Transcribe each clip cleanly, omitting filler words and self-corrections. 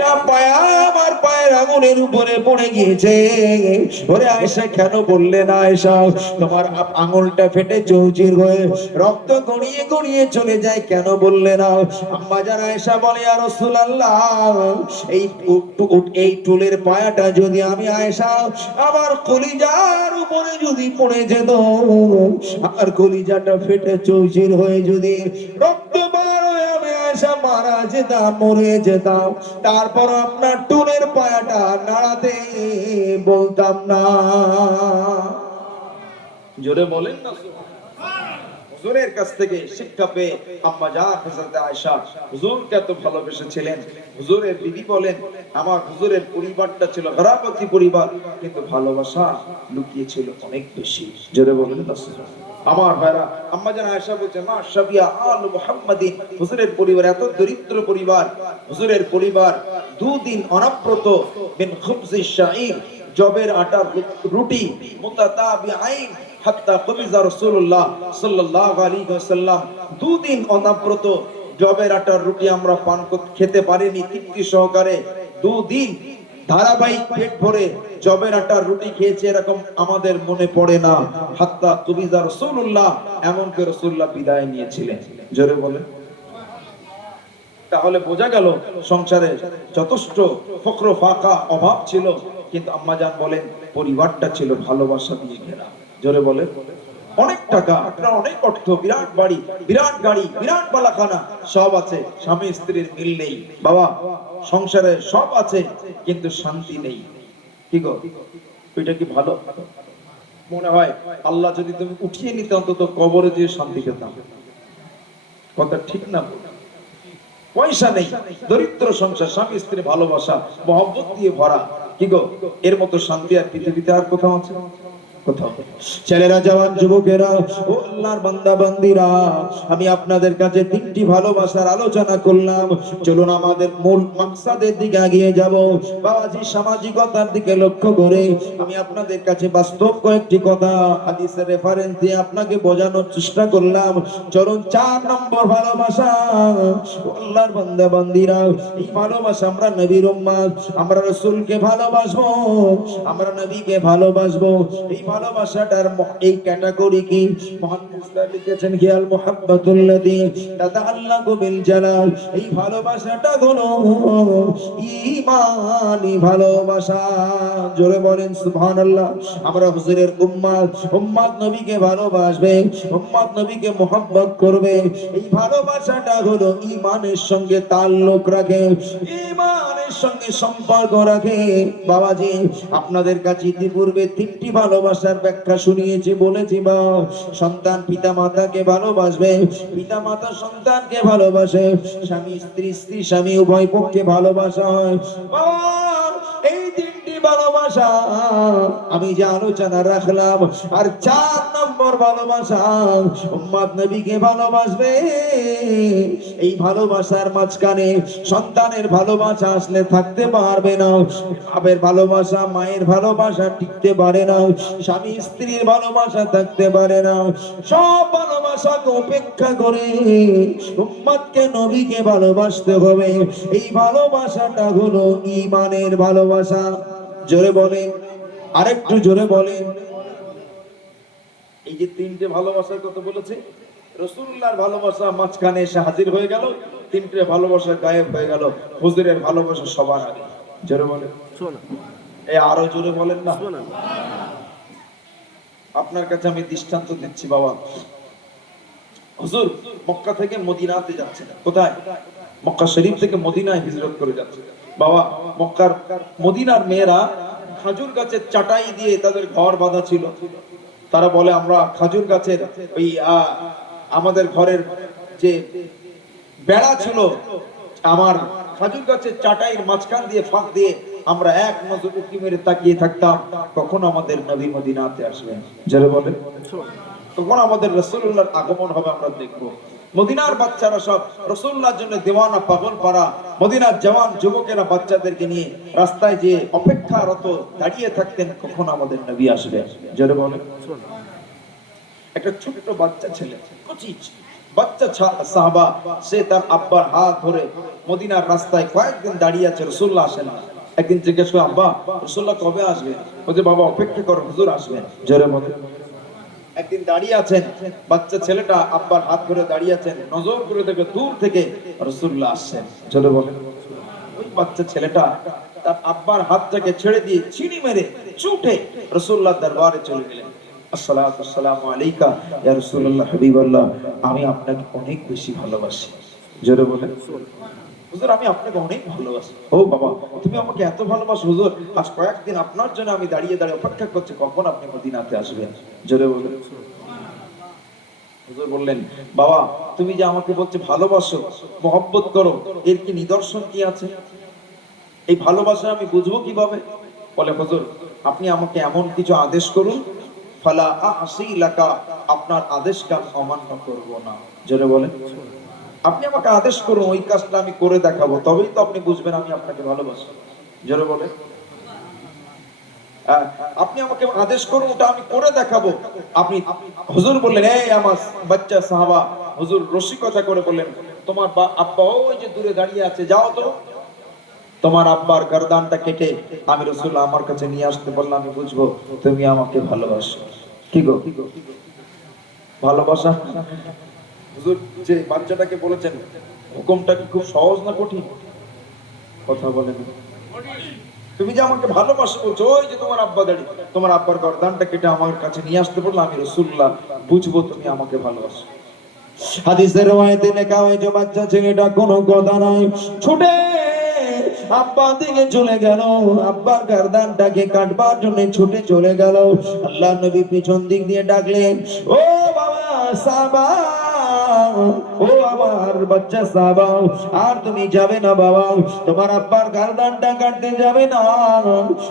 একটা পায়া আমার পায়ের আঙুলের উপরে পড়ে গিয়েছে। ওরে আয়েশা কেন বললে না আয়েশা, তোমার আঙুলটা ফেটে চৌচির হয়ে রক্ত গড়িয়ে গড়িয়ে চলে যায়, কেন বললে না? আম্মা জান আয়েশা বলে, ইয়া রাসূলুল্লাহ, এই টুলের পায়াটা যদি আমি আয়েশা আমার কলিজার উপরে যদি পড়ে যেত, আমার কলিজাটা ফেটে চৌচির হয়ে যদি রক্ত বার হয়ে আমি আয়েশা মারা যেতাম, মরে যেতাম, তারপর আপনার টুলের পায়াটা নাড়াতে বলতাম না। জোরে বলেন না। হুজুরের কাছ থেকে শিক্ষা পেয়ে আম্মা জান হযরত আয়েশা হুজুরকে এত ভালোবেসেছিলেন। হুজুরের বিবি বলেন, আমার হুজুরের পরিবারটা ছিল ঘরাপতি পরিবার, কিন্তু ভালোবাসা লুকিয়ে ছিল অনেক বেশি। জোরে বলেন না। আমার ভাইরা, আম্মা জান আয়েশা বলেন, মা শাবিয়া আল মুহাম্মাদিন, হুজুরের পরিবার এত দরিদ্র পরিবার, হুজুরের পরিবার দুদিন অনপ্রত মিন খুবজি শাঈর, জবের আটার রুটি, মুতাতাবিআইন হাত্তা কবিজা রাসূলুল্লাহ সাল্লাল্লাহু আলাইহি ওয়াসাল্লাম, দুদিন অনপ্রত জবের আটার রুটি আমরা পান খেতে পারিনি তৃপ্তি সহকারে। দুদিন ধারাবাহিক পেট ভরে জবের আটার রুটি খেয়েছে এরকম আমাদের মনে পড়ে না। হাত্তা কবিজা রাসূলুল্লাহ, এমনকি রাসূলুল্লাহ বিদায় নিয়েছিলেন। জোরে বলেন। তাহলে বোঝা গেল সংসারে যথেষ্ট ফকর ফাঁকা অভাব ছিল, কিন্তু আম্মা জান বলেন পরিবারটা ছিল ভালোবাসা দিয়ে ঘেরা। জোরে বলে। অনেক টাকা, আপনার অনেক অর্থ, বিরাট বাড়ি, বিরাট গাড়ি, বিরাট বালাখানা সব আছে, স্বামী স্ত্রীর মিল নেই। বাবা, সংসারে সব আছে কিন্তু শান্তি নেই। কি গো, ওইটা কি ভালো? মনে হয় আল্লাহ যদি তুমি উঠিয়ে নিতে অন্তত কবরে দিয়ে শান্তি পেতাম। কথা ঠিক না? পয়সা নেই, দরিদ্র সংসার, স্বামী স্ত্রী ভালোবাসা মহব্বত দিয়ে ভরা, কি গো, এর মতো শান্তি আর পৃথিবীতে আর কোথাও আছে? ছেলেরা, জওয়ান, যুবকেরা, ও আল্লাহর বান্দা বান্দীরা, আমি আপনাদের কাছে তিনটি ভালোবাসার আলোচনা করলাম। চলুন আমাদের মূল মাকসাদের দিকে এগিয়ে যাব। বাবাজি, সামাজিকতার দিকে লক্ষ্য করে আমি আপনাদের কাছে বাস্তব কয়েকটি কথা হাদিসের রেফারেন্স দিয়ে আপনাকে বোঝানোর চেষ্টা করলাম। চলুন 4 নম্বর ভালোবাসা। আল্লাহর বান্দা বান্দীরা, এই ভালোবাসা আমরা নবীর উম্মত, আমরা রাসূলকে ভালোবাসবো, আমরা নবীকে ভালোবাসবো। এই ভালোবাসাটার এই ক্যাটাগরি কি? মুহাদ্দিসরা লিখেছেন কি আল মুহাব্বাতুল্লাযী তাতাআল্লাকু বিল জালাল। এই ভালোবাসাটা হলো ঈমানি ভালোবাসা। জোরে বলেন সুবহানাল্লাহ। আমরা হুজুরের উম্মত নবীকে ভালোবাসবে, উম্মত নবীকে মুহাব্বত করবে। এই ভালোবাসাটা হলো ঈমানের সঙ্গে তাল্লুক রাখে, ঈমানের সঙ্গে সম্পর্ক রাখে। বাবাজি, আপনাদের কাছে ইতিপূর্বে 3টি ভালোবাসার ব্যাখ্যা শুনিয়েছি, বলেছি বা সন্তান পিতা মাতাকে ভালোবাসবে, পিতা মাতা সন্তানকে ভালোবাসে, স্বামী স্ত্রী, স্ত্রী স্বামী, উভয় পক্ষে ভালোবাসা হয়। এই 3টি ভালোবাসা আমি যে আলোচনা রাখলাম। আর 4 নম্বর ভালোবাসা, উম্মত নবীকে ভালোবাসবে। এই ভালোবাসার মাঝখানে সন্তানের ভালোবাসা আসলে থাকতে পারবে না, বাবার ভালোবাসা, মায়ের ভালোবাসা টিকতে পারে না, স্বামী স্ত্রীর ভালোবাসা থাকতে পারে না। সব ভালোবাসাকে উপেক্ষা করে উম্মতকে নবীকে ভালোবাসতে হবে। এই ভালোবাসাটা হলো ঈমানের ভালোবাসা। জোরে বলেন, আরেকটু জোরে বলেন। এই যে 3টে ভালোবাসার কথা বলেছে, রাসূলুল্লাহর ভালোবাসা মাঝখানে এসে হাজির হয়ে গেল, 3টে ভালোবাসা গায়েব হয়ে গেল। হুজুরের ভালোবাসা সবার আগে। জোরে বলেন, এই আরো জোরে বলেন না। আপনার কাছে আমি দৃষ্টান্ত দিচ্ছি বাবা। হুজুর মক্কা থেকে মদিনাতে যাচ্ছেন। কোথায়? মক্কা শরীফ থেকে মদিনায় হিজরত করে যাচ্ছে। বাবা, মক্কার মদিনার মেয়েরা খাজুর গাছের চাটাই দিয়ে তাদের ঘর বাঁধা ছিল। তারা বলে আমরা খাজুর গাছের ওই আমাদের ঘরের যে বেড়া ছিল, আমার খাজুর গাছের চাটাইয়ের মাঝখান দিয়ে ফাঁক দিয়ে আমরা এক নজর উঁকি মেরে তাকিয়ে থাকতাম কখন আমাদের নবী মদিনাতে আসবেন। যারা বলে তখন আমাদের রাসূলুল্লাহর আগমন হবে, আমরা দেখবো। মদিনার বাচ্চারা সব রাসূলুল্লাহর জন্য দেওয়ানা, পাগল পারা। মদিনার জওয়ান যুবকেরা বাচ্চাদেরকে নিয়ে রাস্তায় যে অপেক্ষারত দাঁড়িয়ে থাকতেন কখন আমাদের নবী আসবে। যারা বলে একটা ছোট বাচ্চা ছেলে, বাচ্চা সাহাবা সে তার আব্বার হাত ধরে মদিনার রাস্তায় কয়েকদিন দাঁড়িয়ে আছে, রাসূলুল্লাহ আসেন না। একদিন জিজ্ঞেস করে, আব্বা রাসূলুল্লাহ কবে আসবে? বলছে, বাবা অপেক্ষা করো, হুজুর আসবেন। জোরে বলে। একদিন দাঁড়িয়ে আছেন, বাচ্চা ছেলেটা আব্বার হাত ধরে দাঁড়িয়ে আছেন, নজর করে দেখে দূর থেকে রাসূলুল্লাহ আসছেন। জোরে বলে। ওই বাচ্চা ছেলেটা তার আব্বার হাতটাকে ছেড়ে দিয়ে চিনি মেরে ছুটে রাসূলুল্লাহর দরবারে চলে গেলেন। আসসালাতু আসসালামু আলাইকা ইয়া রাসূলুল্লাহ হাবিবাল্লাহ, আমি আপনাকে অনেক বেশি ভালোবাসি। জোরে বলে। হুজুর আমি আপনাকে অনেক ভালোবাসি। ও বাবা, তুমি আমাকে এত ভালোবাসো হুজুর, আজ কয়েকদিন আপনার জন্য আমি দাঁড়িয়ে দাঁড়িয়ে অপেক্ষা করছি কখন আপনি মদিনাতে আসবেন। জোরে বলে। হুজুর বললেন, বাবা তুমি যে আমাকে বলছো ভালোবাসো, মহব্বত করো, এর কি নিদর্শন কি আছে? এই ভালোবাসা আমি বুঝবো কিভাবে? বলে, হুজুর আপনি আমাকে এমন কিছু আদেশ করুন, ফালা আসি লাকা, আপনার আদেশকে আমি অমান্য করব না। জোরে বলেন। আপনি আমাকে আদেশ করুন, ওই কাজটা আমি করে দেখাবো, তবেই তো আপনি বুঝবেন আমি আপনাকে ভালোবাসি। জোরে বলে। আপনি আমাকে আদেশ করুন, ওটা আমি করে দেখাবো। আপনি হুজুর বললেন, এই আমার বাচ্চা সাহাবা, হুজুর রসিকতা করে বললেন, তোমার আব্বা ওই যে দূরে দাঁড়িয়ে আছে, যাও তো তোমার আব্বার গর্দানটা কেটে আমি রাসূলুল্লাহ আমার কাছে নিয়ে আসতে বললাম, আমি বুঝবো তুমি আমাকে ভালোবাসো। কি গো ভালোবাসা? হুজুর যে বাচ্চাটাকে বলেছেন, হুকুমটা কি খুব সহজ না কঠিন? কথা বলেন। তুমি যে আমাকে ভালোবাসো বলছো, ওই যে তোমার আব্বা দাঁড়িয়ে, তোমার আব্বার গর্দানটা কেটে আমার কাছে নিয়ে আসতে বললাম, আমি রাসূলুল্লাহ বুঝবো তুমি আমাকে ভালোবাসো। হাদিসের রওয়ায়াতে লেখা হয় যে বাচ্চা ছেলেটা কোনো কথা নয়, ছুটে আব্বার দিকে চলে গেল, আব্বার গর্দানটাকে কাটবার জন্য ছুটে চলে গেল। আল্লাহর নবী পিছন দিক দিয়ে ডাকলেন, ও বাবা সাহাবা, ও আমার বাচ্চা সাহাবা, আর তুমি যাবে না বাবা, তোমার আব্বার গর্দানটা কাটতে যাবে না।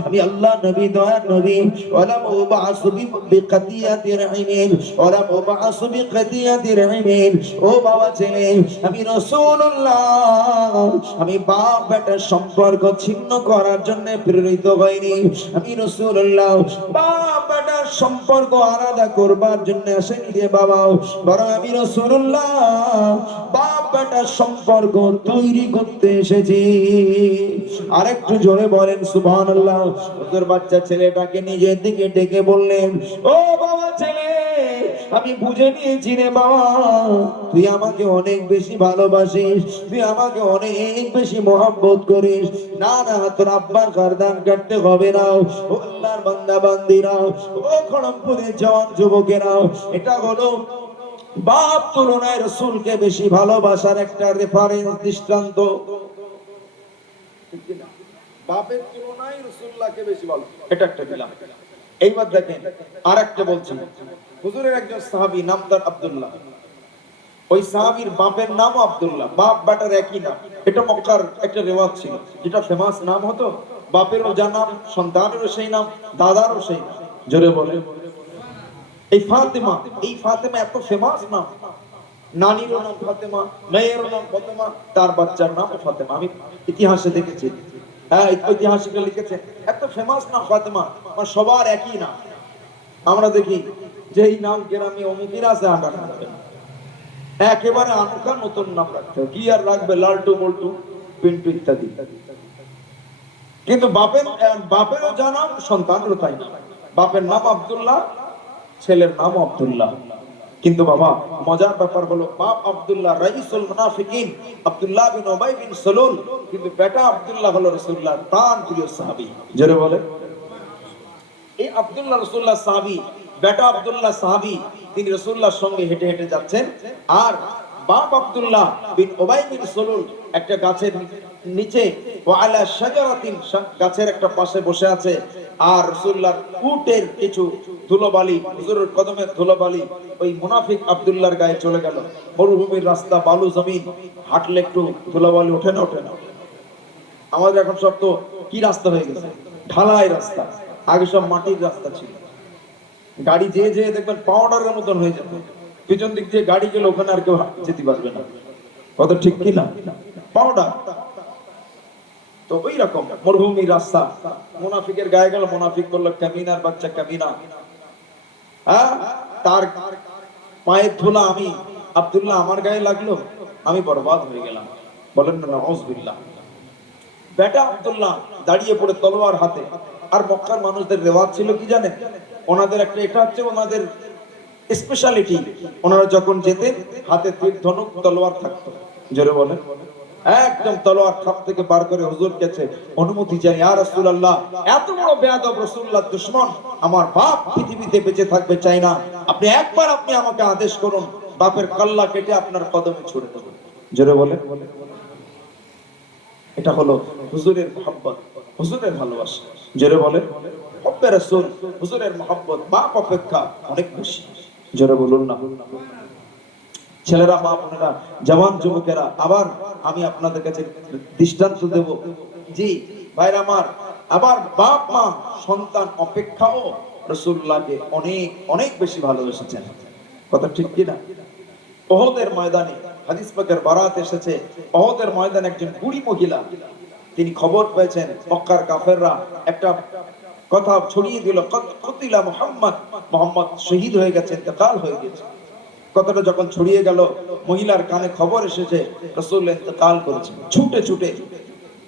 আমি আল্লাহ নবী, দয়ার নবী, ওয়ালা মুবাসু বিকাতিয়াতি রাহিমিন, ওয়ালা মুবাসু বিকাতিয়াতি রাহিমিন। ও বাবা ছেলে, আমি রাসূলুল্লাহ, আমি বাপ বেটার সম্পর্ক ছিন্ন করার জন্য প্রেরিত হইনি। আমি রাসূলুল্লাহ বাপ বেটার সম্পর্ক আলাদা করবার জন্য আসেনি রে বাবা, বরং আমি রাসূলুল্লাহ বাপ বেটার সম্পর্ক তৈরি করতে এসেছি। আরেকটু জোরে বলেন সুবহানাল্লাহ। ওদের বাচ্চা ছেলেটাকে নিজের দিকে ডেকে বললেন, ও বাবা ছেলে, আমি বুঝে নিয়েছি রে বাবা, তুই আমাকে অনেক বেশি ভালোবাসিস, তুই আমাকে অনেক বেশি মহব্বত করিস। না না, তোর আব্বার গর্দান কাটতে হবে না। ও আল্লাহর বান্দা বান্দিরা, ও খড়মপুরের জওয়ান যুবকেরা, এটা হলো বাপ তুলনায় রাসূলকে বেশি ভালোবাসার একটা রেফারেন্স, দৃষ্টান্ত। বাপের তুলনায় রাসূলুল্লাহকে বেশি ভালো, এটা একটা দিলাম। এইবার দেখেন আরেকটা বলছি। হুজুরের একজন সাহাবী নাম তার আব্দুল্লাহ, ওই সাহাবীর বাপের নামও আব্দুল্লাহ, বাপ বেটার একই নাম। এটা মক্কার একটা রেওয়াজ ছিল, যেটা ফেমাস নাম হতো, বাপেরও যা নাম, সন্তানেরও সেই নাম, দাদারও সেই নাম। জোরে বলে। এই ফাতেমা, এই ফাতেমা এত ফেমাস নাম, নানিরও নাম ফাতেমা, মেয়েরও নাম ফাতেমা, তার বাচ্চার নাম ফাতেমা। আমি ইতিহাসে দেখেছি, হ্যাঁ ঐতিহাসিকরা লিখেছে, এত ফেমাস নাম ফাতেমা, মানে সবার একই নাম। আমরা দেখি যে এই নাম গ্রামে অমুকের আছে, আমরা একেবারে আনকা নতুন নাম রাখতে হবে, কি আর রাখবে, লালটু বল্টু পিন্টু ইত্যাদি। কিন্তু বাপেরও যা নাম, সন্তানেরও তাই নাম। বাপের নাম আব্দুল্লাহ, ছেলের নাম আব্দুল্লাহ। কিন্তু বাবা মজার ব্যাপার হলো, বাপ আব্দুল্লাহ রাইসুল মুনাফিকিন আব্দুল্লাহ বিন উবাই বিন সালুল, কিন্তু বেটা আব্দুল্লাহ হলো রাসূলুল্লাহর প্রাণ প্রিয় সাহাবী। জোরে বলে। এই আব্দুল্লাহ রাসূলুল্লাহ সাহাবী, বেটা আব্দুল্লাহ সাহাবী, তিনি রাসূলুল্লাহর সঙ্গে হেঁটে হেঁটে যাচ্ছেন, আর বাপ আব্দুল্লাহ বিন উবাই বিন সালুল একটা গাছের নিচে, ওয়ালা শাজারাতিন, গাছের একটা পাশে বসে আছে, আর রাসূলুল্লাহর উটের কিছু ধুলোবালি, হুজুরের কদমের ধুলোবালি ওই মুনাফিক আব্দুল্লাহর গায়ে চলে গেল। মরুভূমির রাস্তা, বালু জমিন, হাঁটলে একটু ধুলোবালি ওঠে না? ওঠে না। আমাদের এখন সব তো কি রাস্তা হয়ে গেছে, ঢালাই রাস্তা। আগে সব মাটির রাস্তা ছিল, গাড়ি যে যে দেখবেন পাউডারের মতন হয়ে যাবে, পিছন দিক দিয়ে গাড়ি গেলে ওখানে আর কেউ যেতে পারবে না। কত ঠিক কি না? পাউডার। তো ওই রকম মরুভূমি রাস্তা, মুনাফিকের গায়ে গেল, মুনাফিক বললো, কামিনার বাচ্চা কামিনা, হ্যাঁ তার পায়ের ধুলা আমি আব্দুল্লাহ আমার গায়ে লাগলো, আমি বরবাদ হয়ে গেলাম। বলেন না নাউজুবিল্লাহ। বেটা আব্দুল্লাহ দাঁড়িয়ে পড়ে তলোয়ার হাতে। আর মক্কার মানুষদের রেওয়াজ ছিল কি জানেন, ওনাদের একটা এটা হচ্ছে ওনাদের স্পেশালিটি, ওনারা যখন যেতেন হাতে তীর ধনুক তলোয়ার থাকতো। জোরে বলেন। একদম তলোয়ার খাপ থেকে বার করে হুজুর কাছে অনুমতি চাই, ইয়া রাসূলুল্লাহ, এত বড় বেয়াদব রাসূলুল্লাহ দুশমন আমার বাপ পৃথিবীতে বেঁচে থাকবে চাই না, আপনি একবার আপনি আমাকে আদেশ করুন, বাপের কল্লা কেটে আপনার কদমে ছুড়ে দেব। জোরে বলেন। এটা হলো হুজুরের মহব্বত, হুজুরের ভালোবাসা। জোরে বলেন। হব্বে রাসূল, হুজুরের মহব্বত বাপ অপেক্ষা অনেক বেশি। জোরে বলুন না। ছেলেরা, মা বোনেরা, জওয়ান যুবকেরা, আবার আমি আপনাদের কাছে দৃষ্টান্ত দেব। জি ভাইরা আমার, আবার বাপ মা সন্তান অপেক্ষাও রাসূলুল্লাহকে অনেক অনেক বেশি ভালোবেসেছেন। কথা ঠিক কি না? ওহদের ময়দানে হাদিস পাকের বারাত এসেছে, ওহদের ময়দানে একজন বুড়ি মহিলা, তিনি খবর পেয়েছেন মক্কার কাফেররা একটা কথা ছড়িয়ে দিল, কতিলা মুহাম্মদ, মুহাম্মদ শহীদ হয়ে গেছে, ইন্তেকাল হয়ে গেছে। কথাটা যখন ছড়িয়ে গেল, মহিলার কানে খবর এসেছে রাসূল ইন্তেকাল করেছেন। ছুটে ছুটে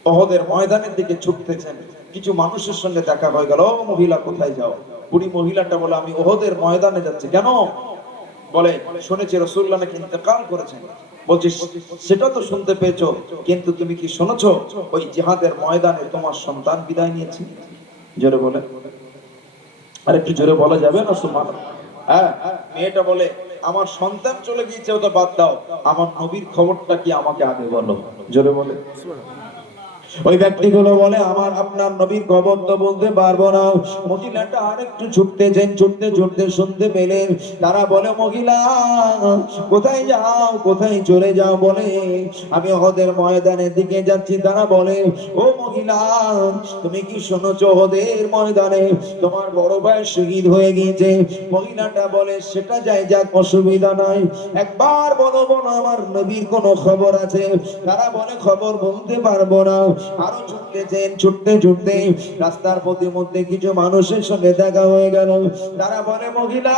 ওহদের ময়দানের দিকে ছুটতেছেন। কিছু মানুষের সঙ্গে দেখা হয়ে গেল। ও মহিলা, কোথায় যাও? বুড়ি মহিলাটা বলে, আমি ওহদের ময়দানে যাচ্ছি। কেন? বলে, শুনেছি রাসূলুল্লাহ নাকি ইন্তেকাল করেছেন। বলছি, সেটা তো শুনতে পেয়েছো, কিন্তু তুমি কি শুনেছো ওই জিহাদের ময়দানে তোমার সন্তান বিদায় নিয়েছে? জোরে বলে। আর একটু জোরে বলা যাবে না? সুবহানাল্লাহ। হ্যাঁ, মেয়েটা বলে, আমার সন্তান চলে গিয়েছে ওটা বাদ দাও, আমার নবীর খবরটা কি আমাকে আগে বলো। জোরে বলে। ওই ব্যক্তিগুলো বলে, আমার আপনার নবীর খবর তো বলতে পারবো না। মহিলাটা আরেকটু ছুটতেছেন, ছুটতে ছুটতে শুনতে পেলেন তারা বলে, মহিলা কোথায় যাও, কোথায় চলে যাও? বলে, আমি ওহদের ময়দানের দিকে যাচ্ছি। তারা বলে, ও মহিলা, তুমি কি শুনেছো ওহদের ময়দানে তোমার বড় ভাই শহীদ হয়ে গিয়েছে? মহিলাটা বলে, সেটা যাই যাক, অসুবিধা নাই, একবার বলো বলো আমার নবীর কোনো খবর আছে? তারা বলে, খবর বলতে পারবো না। আরো ছুটতেছেন, ছুটতে ছুটতে রাস্তার মধ্যে কিছু মানুষের সঙ্গে দেখা হয়ে গেল। তারা বলে, মহিলা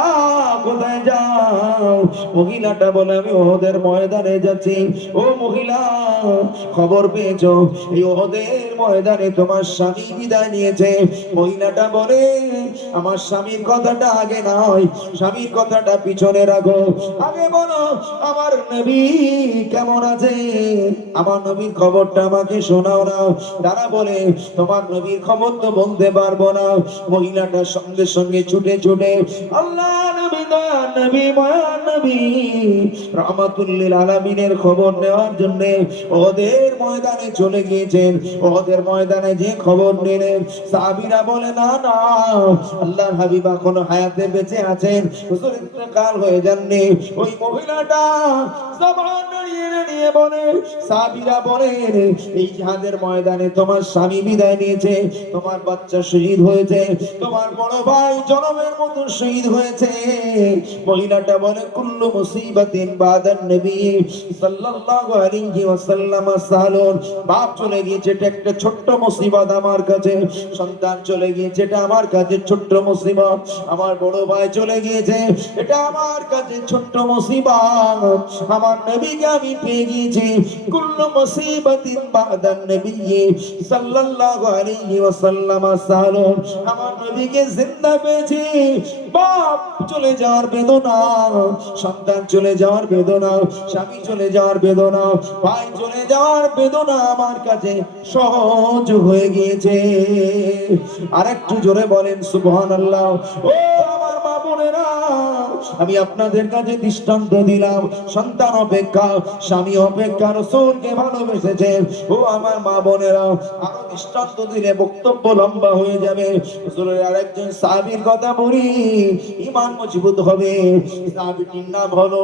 কোথায় যাও? মহিলাটা বলে, আমি ওহদের ময়দানে যাচ্ছি। ও মহিলা, খবর পেয়েছো এই ওহদের ময়দানে তোমার স্বামী বিদায় নিয়েছে? মহিলাটা বলে, আমার স্বামীর কথাটা আগে নয়, স্বামীর কথাটা পিছনে রাখো, আগে বলো আমার নবী কেমন আছে, আমার নবীর খবরটা আমাকে শোনাও না। তারা বলে, তোমার নবীর খবর তো বলতে পারবো না। মহিলাটা সঙ্গে সঙ্গে ছুটে ছুটে আল্লাহ নবী, দয়ার নবী, মায়ার নবী রাহমাতুল লিল আলামিনের খবর নেওয়ার জন্য ওদের ময়দানে চলে গিয়েছেন। ওদের ময়দানে যে খবর নিলেন, সাহাবীরা বলে, না না, আল্লাহর হাবিব এখনো হায়াতে বেঁচে আছেন, হুজুর ইন্তেকাল হয়ে যাননি। ওই মহিলাটা জবান নাড়িয়ে নাড়িয়ে বলে, সাহাবীরা বলেন, এই জিহাদের ময়দানে তোমার স্বামী বিদায় নিয়েছে, তোমার বাচ্চা শহীদ হয়েছে, তোমার বড় ভাই জনমের মতো শহীদ হয়েছে। মহিলাটা বলে, কুল্লু মুসিবাতিন বাদান নবী সাল্লাল্লাহু আলাইহি ওয়াসাল্লাম সালুন। বাপ চলে গিয়েছে, এটা একটা ছোট্ট মুসিবত আমার কাছে। সন্তান চলে গিয়েছে, এটা আমার কাছে ছোট্ট মুসিবত। আমার বড় ভাই চলে গিয়েছে, এটা আমার কাছে ছোট্ট মুসিবত। আমার নবীকে আমি পেয়ে গিয়েছি। কুল্লু মুসিবাতিন বাদান নবী সাল্লাল্লাহু আলাইহি ওয়াসাল্লাম সালুন। আমার নবীকে জিন্দা পেয়েছি। বাপ চলে যাওয়ার বেদনা, সন্তান চলে যাওয়ার বেদনা, স্বামী চলে যাওয়ার বেদনা, ভাই চলে যাওয়ার বেদনা আমার কাছে সহজ হয়ে গিয়েছে। আরেকটু জোরে বলেন সুবহানাল্লাহ। ও আমার মা বোনেরা, আমি আপনাদের কাছে দৃষ্টান্ত দিলাম, সন্তান অপেক্ষা, স্বামী অপেক্ষা রাসূলকে ভালোবেসেছেন। ও আমার মা বোনেরা, আরো দৃষ্টান্ত দিলে বক্তব্য লম্বা হয়ে যাবে। রাসূলের আরেকজন সাহাবীর কথা বলি, ঈমান মজবুত হবে। সাহাবীটির নাম হলো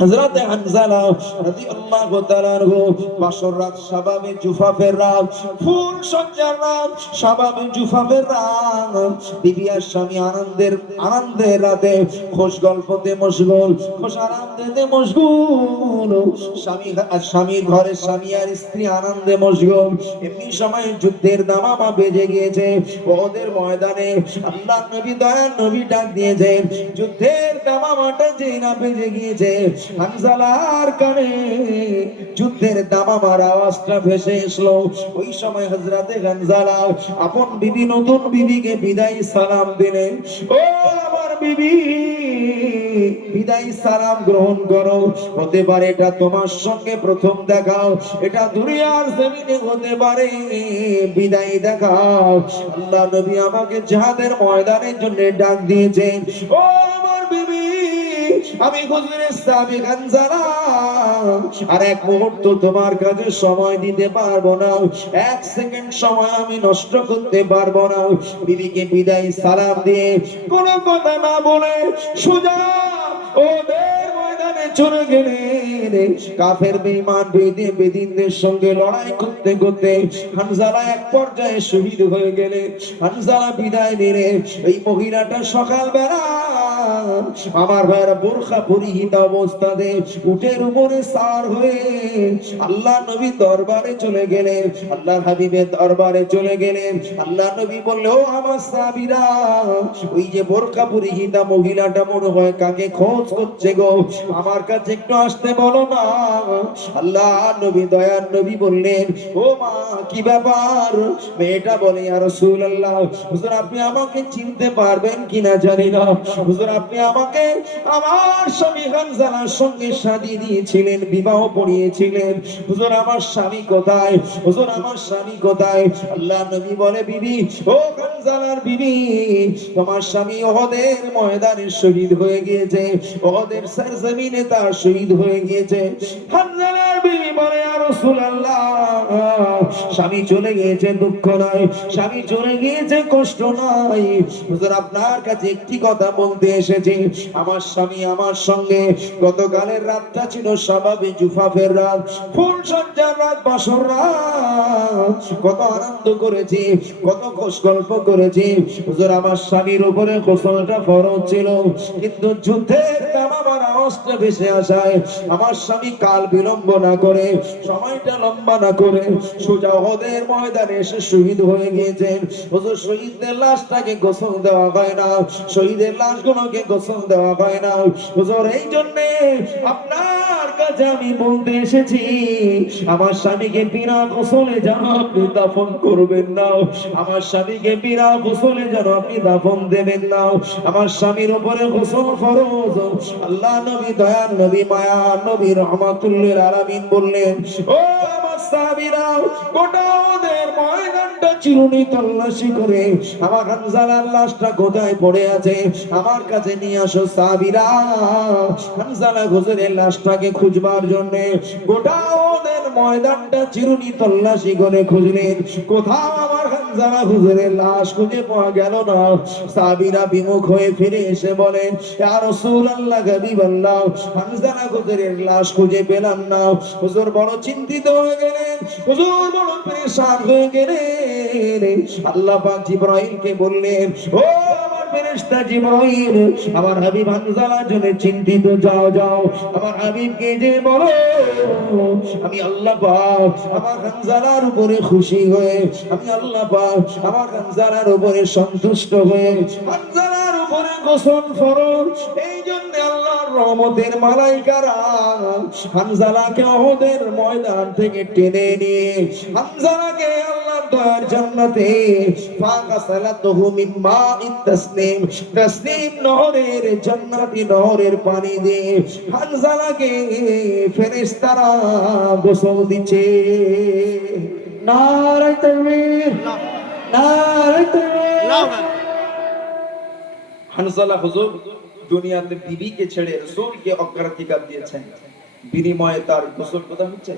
হযরত হানজালা রাদিয়াল্লাহু তাআলা আনহু। বাসর রাত, শাবাবে জুফাফের রাত, ফুল সজ্জার রাত, শাবাবে জুফাফের রাত। বিবি আর স্বামী আনন্দের রাতে খোশ গল্পতে মশগুল, খোশ আনন্দেতে মশগুল। স্বামীর ঘরে স্বামী আর স্ত্রী আনন্দে মশগুল। এমনি সময় যুদ্ধের দামামা বেজে গিয়েছে। ওদের ময়দানে আল্লাহর নবী, দয়ার নবী ডাক দিয়েছেন। যুদ্ধের দামামাটা যেই না বেজে গিয়েছে, হানজালার কানে যুদ্ধের দামামার আওয়াজটা ভেসে এসলো। ওই সময় হযরতে হানজালা আপন বিবি নতুন বিবিকে বিদায় সালাম দিলেন। ও আমার বিবি, বিদায় সালাম গ্রহণ করো। হতে পারে এটা তোমার সঙ্গে প্রথম দেখাও, এটা দুনিয়ার জমিনে হতে পারে বিদায় দেখাও। আল্লাহ নবী আমাকে জিহাদের ময়দানের জন্য ডাক দিয়েছেন। ও আমার বিবি, আমি হুজুরের সাহাবী হানজালা আর এক মুহূর্ত তোমার কাছে সময় দিতে পারবো না, এক সেকেন্ড সময় আমি নষ্ট করতে পারবো না। বিবিকে বিদায় সালাম দিয়ে কোনো কথা না বলে সোজা ওদের ময়দানে চলে গেলেন। কাফের বেঈমান বেদিনদের সঙ্গে লড়াই করতে করতে হানজালা এক পর্যায়ে শহীদ হয়ে গেলেন। হানজালা বিদায় নিলে এই মহিলাটা সকালবেলা আমার ভাইরা বোরখা পরিহিত অবস্থাতে উটের উপরে সার হয়ে আল্লাহ নবী দরবারে চলে গেলেন, আল্লাহ হাবিবের দরবারে চলে গেলেন। আল্লাহ নবী বললে, ও আমার সাহাবীরা, ওই যে বোরখা পরিহিত মহিলাটা মনে হয় কাকে খোঁজ করছে গো, আমার কাছে একটু আসতে বলো না। আল্লাহ নবী দয়ার নবী বললেন, ও মা কি ব্যাপার? মেয়েটা বলে, ইয়া রাসূলুল্লাহ, হুজুর আপনি আমাকে চিনতে পারবেন কিনা জানি না। হুজুর আপনি আমাকে আমার স্বামী হানজালার সঙ্গে শাদী দিয়েছিলেন, বিবাহ পড়িয়েছিলেন। হুজুর আমার স্বামী কোথায়? হুজুর আমার স্বামী কোথায়? আল্লাহ নবী বলে, বিবি, ও হানজালার বিবি, তোমার স্বামী ওহদের ময়দানে শহীদ হয়ে গিয়েছে, ওহদের সরজমিনে তার শহীদ হয়ে গিয়েছে। হানজালার বিবি বলে, ইয়া রাসূলুল্লাহ, স্বামী চলে গিয়েছে দুঃখ নয়, স্বামী চলে গিয়েছে কষ্ট নয়। হুজুর আপনার কাছে একটি কথা বলতে এসেছি। আমার স্বামী আমার সঙ্গে গতকালের রাতটা ছিল স্বাভাবিক জুফাফের রাত, ফুল সজ্জার রাত, বাসর রাত, কত আনন্দ করেছি, কত খোশ গল্প করেছি। হুজুর আমার স্বামীর উপরে গোসলটা ফরজ ছিল, কিন্তু যুদ্ধের দামামার আওয়াজটা ভেসে আসায় আমার স্বামী কাল বিলম্ব না করে, সময়টা লম্বা না করে সোজা ওহদের ময়দানে এসে শহীদ হয়ে গিয়েছেন। হুজুর শহীদদের লাশটাকে গোসল দেওয়া হয় না, শহীদের লাশগুলোকে গোসল দেওয়া হয় না। হুজুর এই জন্য আপনার কাছে আমি বলতে এসেছি, আমার স্বামীকে বিনা গোসলে যেন আপনি দাফন করবেন না, আমার স্বামীকে বিনা গোসলে যেন আপনি দাফন দেবেন না। আমার স্বামীর উপরে গোসল ফরজ। আল্লাহ নবী দয়ার নবী মায়ার নবী রহমাতুল লিল আলামিন বললেন, ও আমার সাহাবীরা, গোটা ওদের ময়দানটা চিরুনি তল্লাশি করে আমার হানজালার লাশটা কোথায় পড়ে আছে আমার কাছে নিয়ে আসো। সাহাবীরা হানজালা হুজুরের লাশটাকে খুঁজবার জন্য গোটা ওদের ময়দানটা চিরুনি তল্লাশি করে খুঁজলেন, কোথাও আমার হানজালা হুজুরের লাশ খুঁজে পাওয়া গেল না। সাহাবীরা বিমুখ হয়ে ফিরে এসে বলেন, ইয়া রাসূলুল্লাহ, হাবিবাল্লাহ, হানজালা হুজুরের লাশ খুঁজে পেলাম না। হুজুর বড় চিন্তিত হয়ে গেলেন, হুজুর বড় পেরেশান হয়ে গেলেন। আল্লাহ পাক জিবরাইলকে বললেন, ও আমার ফেরেশতা জিবরাইল, আমার হাবিব হানজালার জন্য চিন্তিত, যাও যাও আমার হাবিবকে যে বলো আমি আল্লাহ পাক আমার হানজালার উপরে খুশি হয়ে, আমি আল্লাহ পাক আমার হানজালার উপরে সন্তুষ্ট হয়ে হানজালার উপরে গোসল ফরজ। এই জন্য আল্লাহর রহমতের মালাইকারা হানজালাকে ওহদের ময়দান থেকে টেনে নিয়ে হানজালাকে আল্লাহর দয়ার জান্নাতে ফাগাসালাতুহু মিন মাইত তাসনিম, তাসনিম নহরের জান্নাতি নহরের পানি দিয়ে হানজালাকে ফেরেশতারা গোসল দিচ্ছে। নারে তাকবীর, নারে তাকবীর। হানজালা হুজুর দুনিয়াতে বিবিকে ছেড়ে রাসূলকে অগ্রাধিকার দিয়েছেন, বিনিময়ে তার গোসল কোথা হচ্ছে?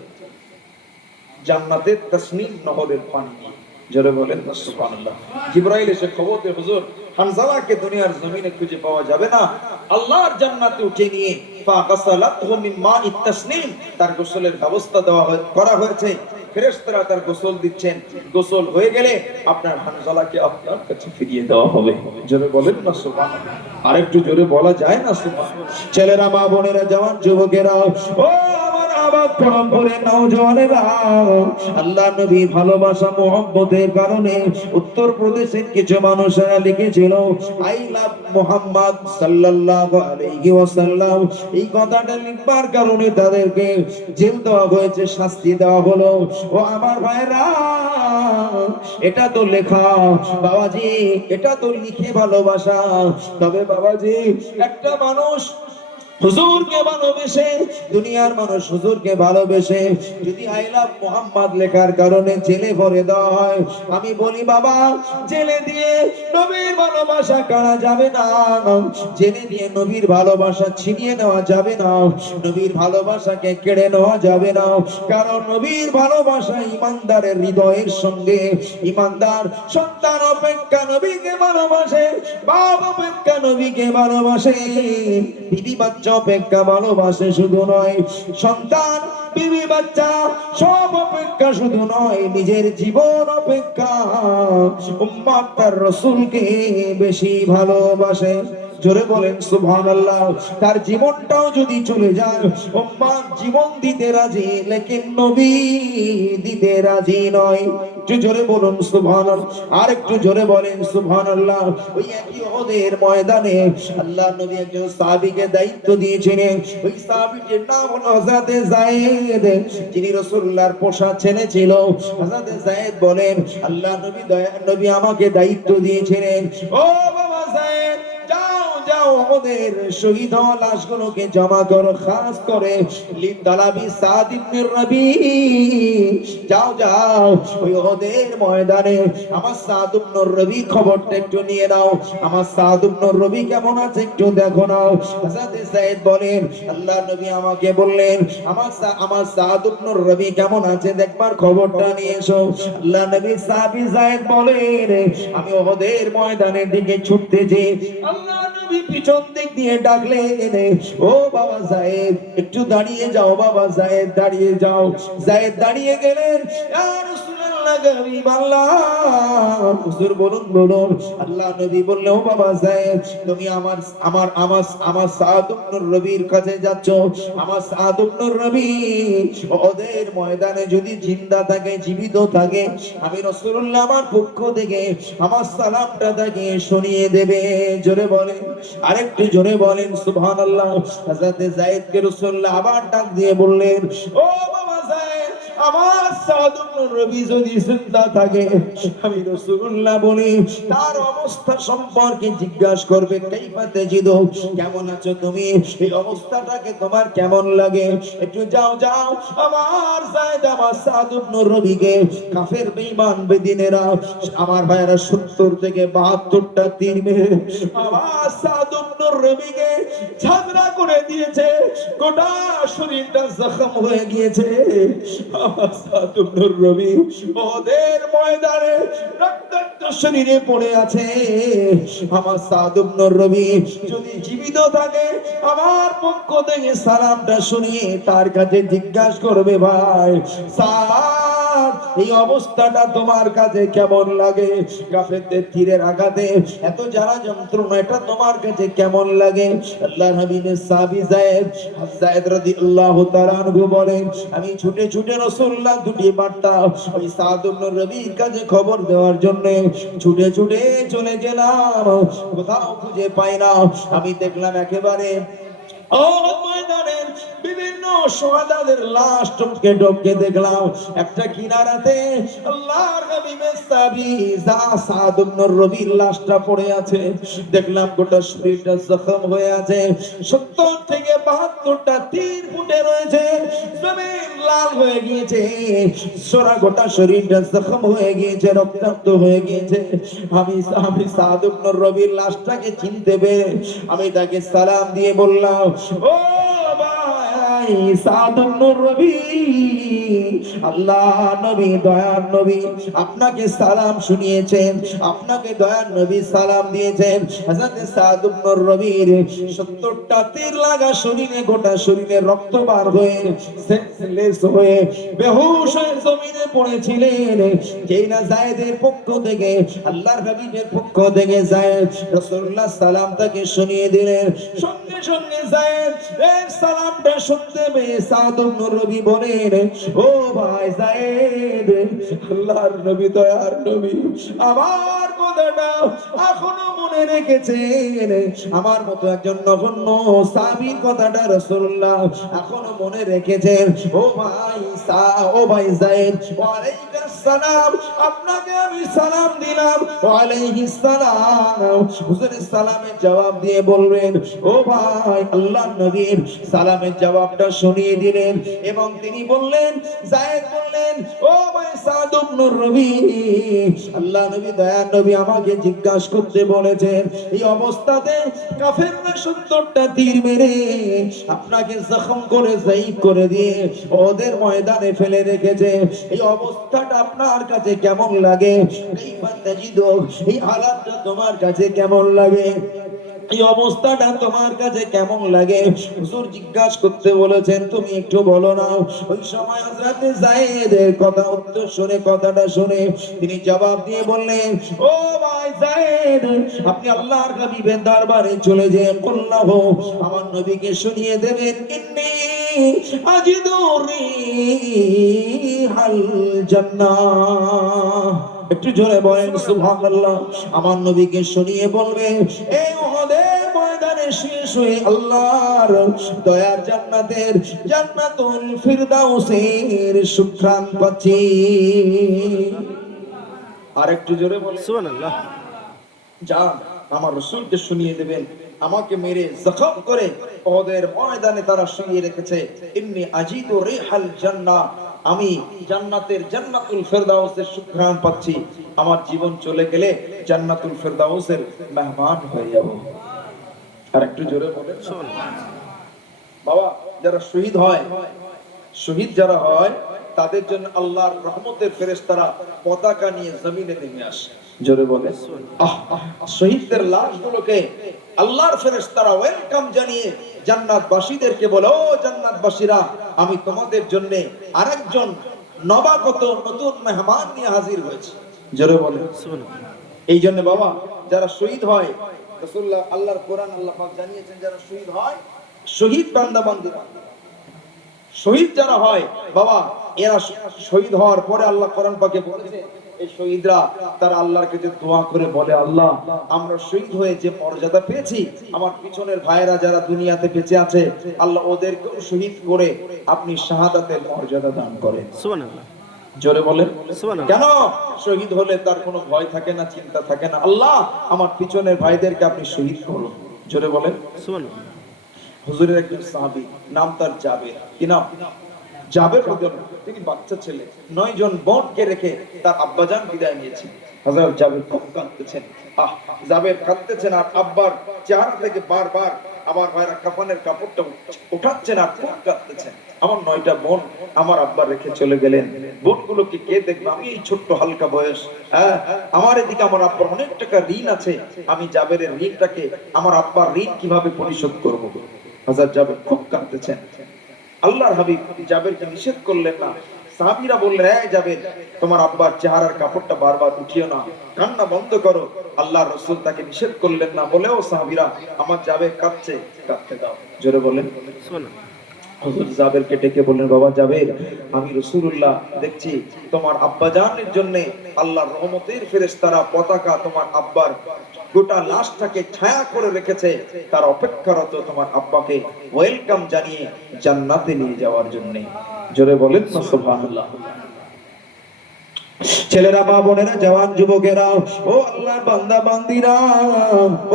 জান্নাতের তাসনিম নহরের পানি দিয়ে। জোরে বলেন সুবহানাল্লাহ। জিবরাইল এসে খবর দেয়, হুজুর হানজালাকে দুনিয়ার জমিনে খুঁজে পাওয়া যাবে না, আল্লাহর জান্নাতে উঠে নিয়ে ফাগাসালাতুহু মিন মাইত তাসনিম, তার গোসলের ব্যবস্থা করা হয়েছে। ফেরেশতারা তার গোসল দিচ্ছেন, গোসল হয়ে গেলে আপনার হানজালাকে আপনার কাছে ফিরিয়ে দেওয়া হবে। জোরে বলেন না সুবহানাল্লাহ। আরেকটু জোরে বলা যায় না সুবহানাল্লাহ। ছেলেরা, মা বোনেরা, জওয়ান যুবকেরা, ও আমার আবাদ পরম্পরে নওজওয়ানেরা আল্লাহ নবী ভালোবাসা মোহাম্মতের কারণে উত্তর প্রদেশের কিছু মানুষেরা লিখেছিল আই লাভ মুহাম্মদ সাল্লাল্লাহু আলাইহি ওয়াসাল্লাম। এই কথাটা লিখবার কারণে তাদেরকে জেল দেওয়া হয়েছে, শাস্তি দেওয়া হলো। ও আমার ভাইরা, এটা তো লেখা বাবাজি, এটা তো লিখে ভালোবাসা। তবে বাবাজি, একটা মানুষ হুজুরকে ভালোবেসে, দুনিয়ার মানুষ হুজুরকে ভালোবেসে যদি আই লাভ মুহাম্মদ লেখার কারণে জেলে ভরে দেওয়া হয়, আমি বলি বাবা, জেলে দিয়ে নবীর ভালোবাসা কাড়া যাবে না, জেলে দিয়ে নবীর ভালোবাসা ছিনিয়ে নেওয়া যাবে না, নবীর ভালোবাসাকে কেড়ে নেওয়া যাবে না। কারণ নবীর ভালোবাসা ইমানদারের হৃদয়ের সঙ্গে। ইমানদার সন্তান অপেক্ষা নবীকে ভালোবাসে, বাপ অপেক্ষা নবীকে ভালোবাসে, বিবি বাচ্চা অপেক্ষা ভালোবাসে শুধু নয়, সন্তান বিবি বাচ্চা সব অপেক্ষা শুধু নয়, নিজের জীবন অপেক্ষা উম্মত তার রাসূলকে বেশি ভালোবাসে। জোরে বলেন সুবহানাল্লাহ। তার জীবনটাও যদি চলে যায়, উম্মত জীবন দিতে রাজি, লেকিন নবী দিতে রাজি নয়। একটু জোরে বলুন সুবহানাল্লাহ, আর একটু জোরে বলেন সুবহানাল্লাহ। ওই একই উহুদের ময়দানে আল্লাহ নবী একজন সাহাবীকে দায়িত্ব দিয়েছিলেন। ওই সাহাবীর নাম হলো হযরতে যায়েদ, যিনি রাসূলুল্লাহর পোষা ছেলে ছিল। হযরতে যায়েদ বলেন, আল্লাহ নবী আমাকে দায়িত্ব দিয়েছিলেন, ও বাবা যায়েদ, যাও ওদের শহীদ হওয়া লাশগুলোকে জমা করো, খাস করে লিতালাবি সাদ ইবনে রাবি। যাও ওই ওদের ময়দানে আমার সাদ ইবনে রাবি খবরটা একটু নিয়ে নাও, আমার সাদ ইবনে রাবি কেমন আছে একটু দেখো নাও। হযরত যায়েদ বলেন, আল্লাহ নবী আমাকে বললেন আমার সাদ ইবনে রাবি কেমন আছে দেখবার খবরটা নিয়ে এসো। আল্লাহ নবী সাহাবী যায়েদ বলেন, আমি ওদের ময়দানের দিকে ছুটতে যাই, আল্লাহ নবী পিছন দিক দিয়ে ডাকলেন, ও বাবা যায়েদ একটু দাঁড়িয়ে যাও, বাবা যায়েদ দাঁড়িয়ে যাও। যায়েদ দাঁড়িয়ে গেলেন, ইয়া রাসূলুল্লাহ গরীব আল্লাহ, হুজুর বলুন। আল্লাহ নবী বললেন, ও বাবা যায়েদ, তুমি আমার সাদ ইবনে রাবির কাছে যাচ্ছ। আমার সাদ ইবনে রাবি ওদের ময়দানে যদি জিন্দা থাকে, জীবিত থাকে, আমি রাসূলুল্লাহ আমার পক্ষ থেকে আমার সালামটা তাকে শুনিয়ে দেবে। জোরে বলেন, আরেকটু জোরে বলেন সুবহানাল্লাহ। হযরতে যায়েদকে রাসূলুল্লাহ আবার ডাক দিয়ে বললেন, ও বাবা যায়েদ, আমার সাদ ইবনে রাবি যদি জিন্দা থাকে, আমি রাসূলুল্লাহ বলি তার অবস্থা সম্পর্কে জিজ্ঞাসা করবে, কাইফা তাজিদু, কেমন আছো তুমি, এই অবস্থাটাকে তোমার কেমন লাগে। একটু যাও আমার যায়েদ, আমার সাদ ইবনে রাবিকে কাফের বেঈমান বেদিনেরা, আমার ভাইরা 70 থেকে 72টা তীর মেরে আমার সাদ ইবনে রাবিকে ঝাঁঝরা করে দিয়েছে, গোটা শরীরটা জখম হয়ে গিয়েছে। আমার সাদ ইবনে রাবি ওদের ময়দানে রক্তাক্ত শরীরে পড়ে আছে। আমার সাদ ইবনে রাবি যদি জীবিত থাকে, আমার পক্ষ থেকে সালামটা শুনিয়ে তার কাছে জিজ্ঞাসা করবে, ভাই সাদ, এই অবস্থাটা তোমার কাছে কেমন লাগে? কাফেরদের তীরের আঘাতে এত জ্বালা যন্ত্রণা, এটা তোমার কাছে কেমন লাগে? আল্লাহর হাবিবের সাহাবী যায়েদ রাদিয়াল্লাহু তাআলা আনহু বলেন, আমি ছুটে রাসূলুল্লাহ দুটি বার্তা ওই সাদ ইবনে রাবির কাছে খবর দেওয়ার জন্য ছুটে চলে গেলাম, কোথাও খুঁজে পাই না। আমি দেখলাম একেবারে ময়দানের বিভিন্ন শহাদাদের লাশ টপকে দেখলাম, একটা কিনারাতে আল্লাহর হাবিবের সাহাবী সাদ ইবনে রাবির লাশটা পড়ে আছে। দেখলাম গোটা শরীরটা জখম হয়ে আছে, 70 থেকে 72টা তীর ফুটে রয়েছে, জমিন লাল হয়ে গিয়েছে, গোটা শরীরটা জখম হয়ে গিয়েছে, রক্তাক্ত হয়ে গিয়েছে। আমি সাদ ইবনে রাবির লাশটাকে চিনতে পেরে আমি তাকে সালাম দিয়ে বললাম, ও ভাই সাদ ইবনে রাবি, আল্লাহ নবী দয়ার নবী আপনাকে সালাম শুনিয়েছেন, আপনাকে দয়ার নবী সালাম দিয়েছেন। হযরত সাদ ইবনে রাবির 70টা তীর লাগা শরীরে, গোটা শরীরে রক্ত বার হয়ে সেন্সলেস হয়ে বেহুশ হয়ে জমিনে পড়েছিলেন। যেই না যায়েদের পক্ষ থেকে, আল্লাহর হাবিবের পক্ষ থেকে যায়েদ রাসূলুল্লাহ সালাম তাকে শুনিয়ে দিলেন, সঙ্গে যায়েদ এর সালামটা শুনতে শুনতে পেয়ে সাদ ইবনে রবি বলেন, ও ভাই যায়েদ, আল্লাহর নবী দয়ার নবী আমার কথাটা এখনো মনে রেখেছেন। আমার মতো একজন নগণ্য সাহাবীর কথাটা রাসূলুল্লাহ এখনো মনে রেখেছেন। ও ভাই যায়েদ, ওয়া আলাইকুম সালাম, আপনাকে আমি সালাম দিলাম। ওয়া আলাইহিস সালাম। হুজুর সালামের জবাব দিয়ে বলবেন, ও ভাই আল্লাহর নবীর সালামের জবাবটা শুনিয়ে দিলেন এবং তিনি বললেন, যায়েদ বললেন, ও ভাই সাদ ইবনে রবি, আল্লাহ নবী দয়ার নবী আমাকে জিজ্ঞাসা করতে বলেছেন, এই অবস্থাতে কাফেররা 70টা তীর মেরে আপনাকে জখম করে জাইদ করে দিয়ে ওদের ময়দানে ফেলে রেখেছে, এই অবস্থাটা আপনার কাছে কেমন লাগে? কাইফা তাজিদু, এই হালাতটা তোমার কাছে কেমন লাগে? এই অবস্থাটা তোমার কাছে কেমন লাগে? হুজুর জিজ্ঞাসা করতে বলেছেন, তুমি একটু বলো না। ওই সময় হযরত যায়েদের কথা উত্তর শুনে, কথাটা শুনে তিনি জবাব দিয়ে বললেন, ও ভাই যায়েদ, আপনি আল্লাহর হাবিবের দরবারে চলে যেয়ে কুল্লাহু, আমার নবীকে শুনিয়ে দেবেন, ইন্নী আজিদু রিহাল জান্নাহ। একটু জোরে বলেন সুবহানাল্লাহ। আমার নবীকে শুনিয়ে বলবে, এই উহুদের ময়দানে শেষ হয়ে আল্লাহর দয়ার জান্নাতের জান্নাতুল ফিরদাউসের সুঘ্রাণ পাচ্ছি। আর একটু জোরে বলেন সুবহানাল্লাহ। যান আমার রাসূলকে শুনিয়ে দেবেন, আমাকে মেরে জখম করে ওদের ময়দানে তারা শুইয়ে রেখেছে, ইন্নী আজিদু রিহাল জান্নাহ, আমি জান্নাতের জান্নাতুল ফিরদাউসের সুঘ্রাণ পাচ্ছি। আমার জীবন চলে গেলে জান্নাতুল ফিরদাউসের মেহমান হয়ে যাব। আর একটু জোরে বলেন বাবা। যারা শহীদ হয়, শহীদ যারা হয় তাদের জন্য আল্লাহর রহমতের ফেরেশতারা পতাকা নিয়ে জমিনে নেমে আসে। জোরে বলে শহীদদের লাশগুলোকে আল্লাহর ফেরেশতারা ওয়েলকাম জানিয়ে জান্নাতবাসীদেরকে বলে, ও জান্নাতবাসীরা, আমি তোমাদের জন্য আরেকজন নবাগত নতুন মেহমান নিয়ে হাজির হয়েছি। জোরে বলে এই জন্য বাবা, যারা শহীদ হয়, রাসূলুল্লাহ আল্লাহর কোরআন আল্লাহ পাক জানিয়েছেন, যারা শহীদ হয়, শহীদ বান্দা বান্দীরা, শহীদ যারা হয় বাবা, এরা শহীদ হওয়ার পরে আল্লাহ কোরআন পাকে বলেছে, এই শহীদরা তারা আল্লাহর কাছে দোয়া করে বলে, আল্লাহ আমরা শহীদ হয়ে যে মর্যাদা পেয়েছি, আমার পিছনের ভাইরা যারা দুনিয়াতে বেঁচে আছে, আল্লাহ ওদেরকেও শহীদ করে আপনি শাহাদাতের মর্যাদা দান করেন। সুবহানাল্লাহ। জোরে বলেন সুবহানাল্লাহ। কেন? শহীদ হলে তার কোনো ভয় থাকে না, চিন্তা থাকে না, আল্লাহ আমার পিছনের ভাইদেরকে আপনি শহীদ করুন। জোরে বলেন সুবহানাল্লাহ। হুজুরের একজন সাহাবী, নাম তার জাবের। কি নাম? জাবের রাদিয়াল্লাহু আনহু। তিনি বাচ্চা ছেলে, 9 জন বোনকে রেখে তার আব্বাজান বিদায় নিয়েছেন। হযরত জাবের খুব কাঁদতেছেন। জাবের কাঁদতেছেন আর আব্বার চেহারা থেকে বারবার আমার ভাইরা কাফনের কাপড়টা উঠাচ্ছেন আর খুব কাঁদতেছেন। আমার 9টা বোন আমার আব্বা রেখে চলে গেলেন, বোনগুলোকে কে দেখবে? আমি এই ছোট্ট হালকা বয়স, আমার এদিকে আমার আব্বার অনেক টাকা ঋণ আছে, আমি জাবেরের ঋণটাকে, আমার আব্বার ঋণ কিভাবে পরিশোধ করব? হযরত জাবের খুব কাঁদতেছেন। আল্লাহর হাবিব জাবেরকে নিষেধ করলেন না। সাহাবীরা বললেন, এই জাবের, তোমার আব্বার চেহারার কাপড়টা বারবার উঠিও না, কান্না বন্ধ করো। আল্লাহর রাসূল তাকে নিষেধ করলেন না বলেও সাহাবীরা, আমার জাবের কাঁদছে, কাঁদতে দাও। জোরে বলেন সুবহানাল্লাহ। হুজুর জাবেরকে ডেকে বললেন, বাবা জাবের, আমি রাসূলুল্লাহ দেখছি তোমার আব্বাজানের জন্য আল্লাহর রহমতের ফেরেশতারা পতাকা তোমার আব্বার গোটা লাশটাকে ছায়া করে রেখেছে, তার অপেক্ষারত তোমার আব্বাকে ওয়েলকাম জানিয়ে জান্নাতে নিয়ে যাওয়ার জন্য। জোরে বলেন না সুবহানাল্লাহ। ছেলেরা, মা বোনেরা, জওয়ান যুবকেরা, ও আল্লাহর বান্দা বান্দীরা,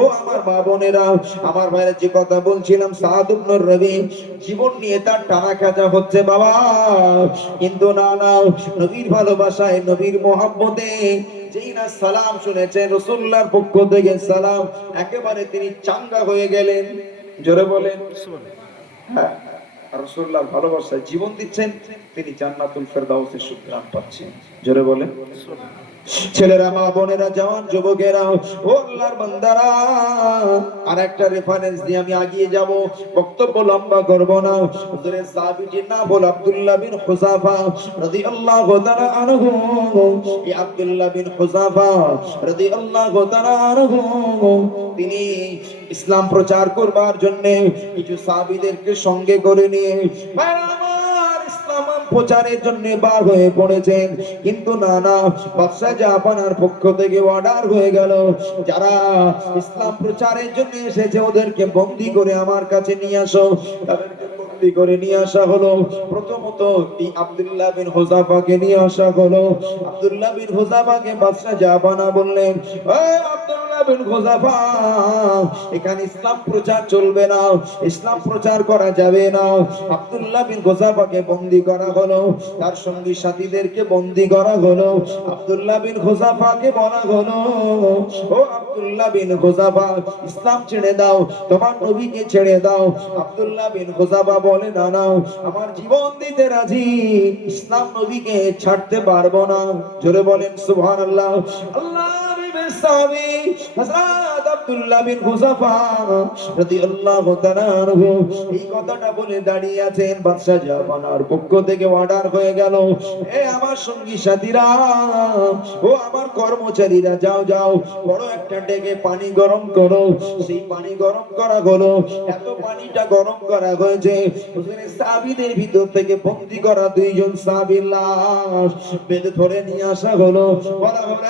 ও আমার মা বোনেরা, আমার ভাইরা, যে কথা বলছিলাম সাদ ইবনে রবি জীবন নিয়ে তার টানা খাজা হচ্ছে বাবা, কিন্তু না না, নবীর ভালোবাসায়, নবীর মহব্বতে যেই না সালাম শুনেছেন রাসূলুল্লাহর পক্ষ থেকে সালাম, একেবারে তিনি চাঙ্গা হয়ে গেলেন। জোরে বলেন হ্যাঁ। রাসূলুল্লাহর ভালোবাসায় জীবন দিচ্ছেন, তিনি জান্নাতুল ফেরদাউসের সুঘ্রাণ পাচ্ছেন। জোরে বলেন। ছেলেরা, মা বোনেরা, জওয়ান যুবকেরা, ও আল্লাহর বান্দারা, আর একটা রেফারেন্স দিয়ে আমি এগিয়ে যাব, বক্তব্য লম্বা করব না। হুজুরের সাহাবীটির নাম হলো আব্দুল্লাহ বিন হুযাফা রাদিয়াল্লাহু তাআলা আনহু। এই আব্দুল্লাহ বিন হুযাফা রাদিয়াল্লাহু তাআলা আনহু তিনি ইসলাম প্রচার করবার জন্য কিছু সাহাবীদেরকে সঙ্গে করে নিয়ে ইসলাম প্রচারের জন্য বার হয়ে পড়েছেন। কিন্তু না না, বাদশাহ জাহাপানার পক্ষ থেকে অর্ডার হয়ে গেল, যারা ইসলাম প্রচারের জন্য এসেছে ওদেরকে বন্দী করে আমার কাছে নিয়ে আসো। তাদেরকে বন্দী করে নিয়ে আসা হলো। প্রথমত এই আব্দুল্লাহ বিন হুযাফাকে নিয়ে আসা হলো। আব্দুল্লাহ বিন হুযাফাকে বাদশাহ জাহাপানা বললেন, এই আব্দুল্লাহ বিন হুযাফা, এখানে ইসলাম প্রচার চলবে না, ইসলাম প্রচার করা যাবে না। আব্দুল্লাহ বিন হুযাফাকে বন্দী করা হলো, তার সঙ্গী সাথীদেরকে বন্দী করা হলো। আব্দুল্লাহ বিন হুযাফাকে বলা হলো, ও আব্দুল্লাহ বিন হুযাফা, ইসলাম ছেড়ে দাও, তোমার নবীকে ছেড়ে দাও। আব্দুল্লাহ বিন হুযাফা বলে, না না, আমার জীবন দিতে রাজি, ইসলাম নবীকে ছাড়তে পারবো না। জোরে বলেন সুবহানাল্লাহ। আল্লাহ সাহাবী হযরত আব্দুল্লাহ বিন হুযাফা রাদিয়াল্লাহু তাআলা আনহু এই কথাটা বলে দাঁড়িয়ে আছেন। বাদশা জাহাপানার পক্ষ থেকে অর্ডার হয়ে গেল, এ আমার সঙ্গী সাথীরা, ও আমার কর্মচারীরা, যাও যাও, বড় একটা ডেকে পানি গরম করো। সেই পানি গরম করা হলো। এত পানিটা গরম করা হয়েছে, হুজুরের সাহাবীদের ভিতর থেকে বন্দী করা দুইজন সাহাবীর লাশ বেঁধে ধরে নিয়ে আসা হলো। বলা হলো,